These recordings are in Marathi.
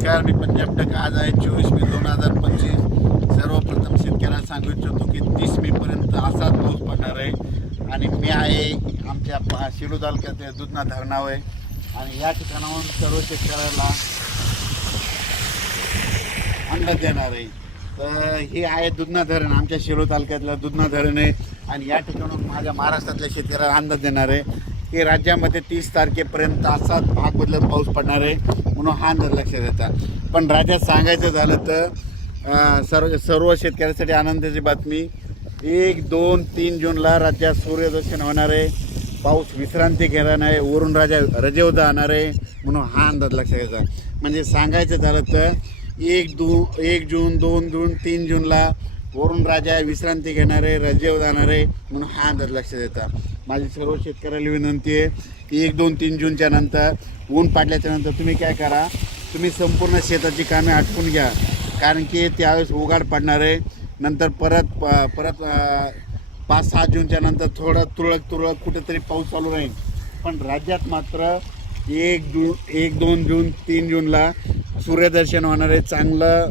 नमस्कार मी पंजाब टक आज आहे चोवीस मे दोन हजार पंचवीस सर्वप्रथम शेतकऱ्याला सांगू इच्छितो की तीस पर्यंत असाच पाऊस पडणार आहे आणि मी आहे आमच्या शिरू तालुक्यात दुधना धरणाव आहे आणि या ठिकाणाहून सर्व शेतकऱ्याला अन्न देणार आहे तर हे आहे दुधना धरण आमच्या शिरू तालुक्यातलं दुधना धरण आहे आणि या ठिकाणून माझ्या महाराष्ट्रातल्या शेतकऱ्याला अन्न देणार आहे की राज्यामध्ये तीस तारखेपर्यंत असाच भाग बदलत पाऊस पडणार आहे म्हणून हा अंदाज लक्षात येतात पण राज्यात सांगायचं झालं तर सर्व सर्व शेतकऱ्यासाठी आनंदाची बातमी एक दोन तीन जूनला राज्यात सूर्यदर्शन होणार आहे पाऊस विश्रांती घेणार नाही वरून राजा रजेव जाणार आहे म्हणून हा अंदाज लक्षात घ्यायचा म्हणजे सांगायचं झालं तर एक दू एक जून दोन जून तीन जूनला वरून राजा विश्रांती घेणारे रजेव जाणारे म्हणून हा अंदाज लक्षात येतात माझी सर्व शेतकऱ्याला विनंती आहे की एक दोन तीन जूनच्या नंतर ऊन पाडल्याच्या नंतर तुम्ही काय करा तुम्ही संपूर्ण शेताची कामे आटपून घ्या कारण की त्यावेळेस उघाड पडणार आहे नंतर परत परत पाच सहा जूनच्या नंतर थोडं तुरळक तुरळक कुठेतरी पाऊस चालू राहील पण राज्यात मात्र एक जून एक दोन जून तीन जूनला सूर्यदर्शन होणार आहे चांगलं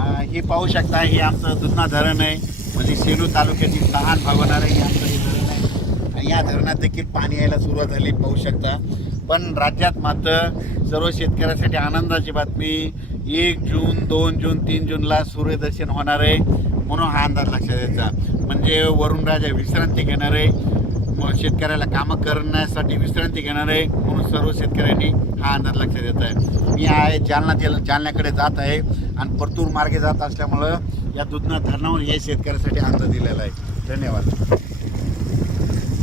हे पाहू शकता हे आमचं दुधना धरण आहे म्हणजे सेलू तालुक्यातील तहान भागवणारं हे आमचं हे धरण आहे या धरणात देखील पाणी यायला सुरुवात झाली पाहू शकता पण राज्यात मात्र सर्व शेतकऱ्यासाठी आनंदाची बातमी एक जून दोन जून तीन जूनला सूर्यदर्शन होणार आहे म्हणून हा अंदाज लक्षात यायचा म्हणजे वरुणराजा विश्रांती घेणार आहे शेतकऱ्याला कामं करण्यासाठी विश्रांती घेणार आहे म्हणून सर्व शेतकऱ्यांनी हा अंदाज लक्षात येत आहे मी आहे जालना जल जालन्याकडे जात आहे आणि परतूर मार्गे जात असल्यामुळं या दुधना धरणावर या शेतकऱ्यासाठी अंदाज दिलेला आहे धन्यवाद